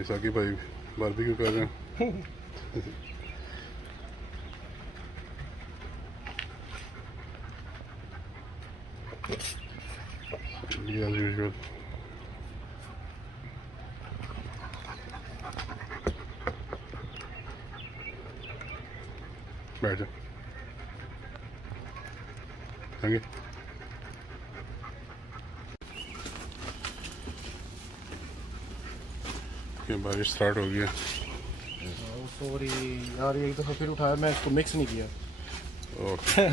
ये साकी भाई बारबेक्यू कर रहे हैं। as usual। बैठ जा आगे। बारिश स्टार्ट हो गई है। सॉरी यार, एक दफ़ा फिर उठाया, मैं इसको मिक्स नहीं किया। ओके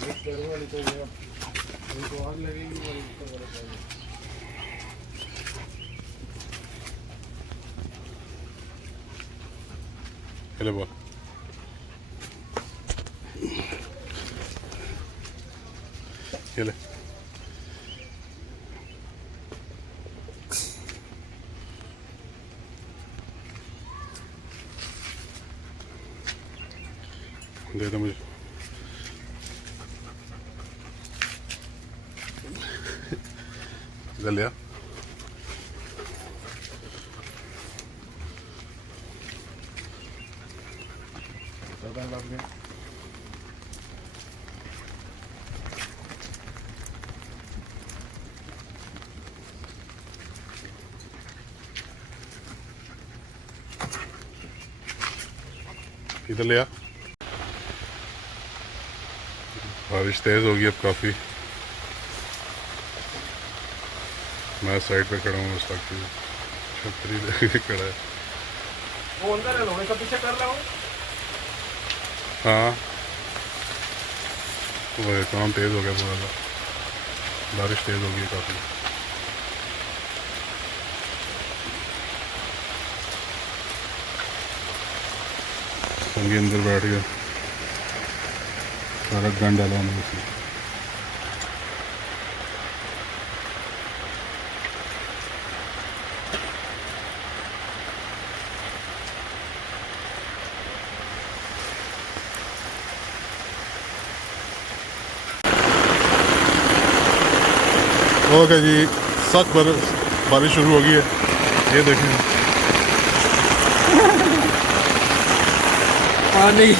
मिक्स करूँगा नहीं तो इनको आग लगेगी और ऊपर वाला चाहिए। हेलो बोल। हेलो दे दो मुझे। इधर लिया। इधर लिया। बारिश तेज़ होगी अब काफ़ी। मैं साइड पे खड़ा हूँ, साकी छतरी लेके खड़ा है। वो अंदर है, लोहे का पीछे कर रहा हूँ। हाँ वो काम तेज़ हो गया पूरा, बारिश तेज़ हो गई काफ़ी। संगी अंदर बैठ गया, सारा गन डाला हमने उसमें। ओके जी, सख्त बारिश शुरू हो गई है, ये देखें। हाँ नहीं,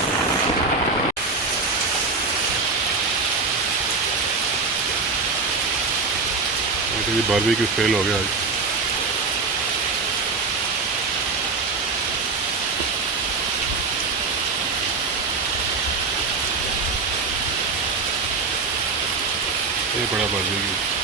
बारबेक्यू फेल हो गया आज। ये बड़ा बारबेक्यू।